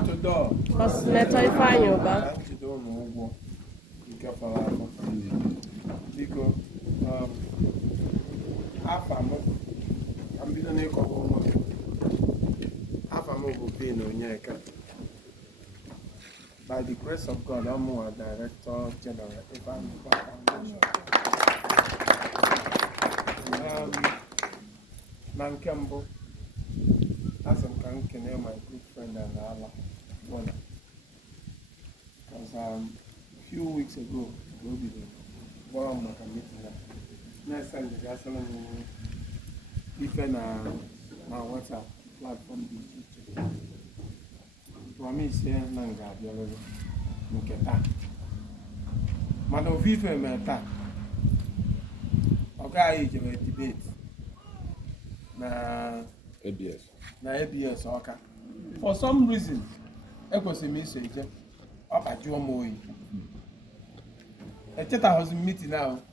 door-to-door. Sen Ifeanyi Ubah. Because I'm being a couple of Onyeka. By the grace of God, I'm a Director General Ifeanyi Ubah Foundation. Nankembo, as I'm can my good friend and Allah, Bona. Because a few weeks ago, we'll be there. One of meeting. Next time, the national even my WhatsApp platform is promise here Nanga, the other Nketa. Madam Viva Meta. Okay, you have a debate. Na ABS okay. For some reason, I was a message up at your moy. A teta was meeting now.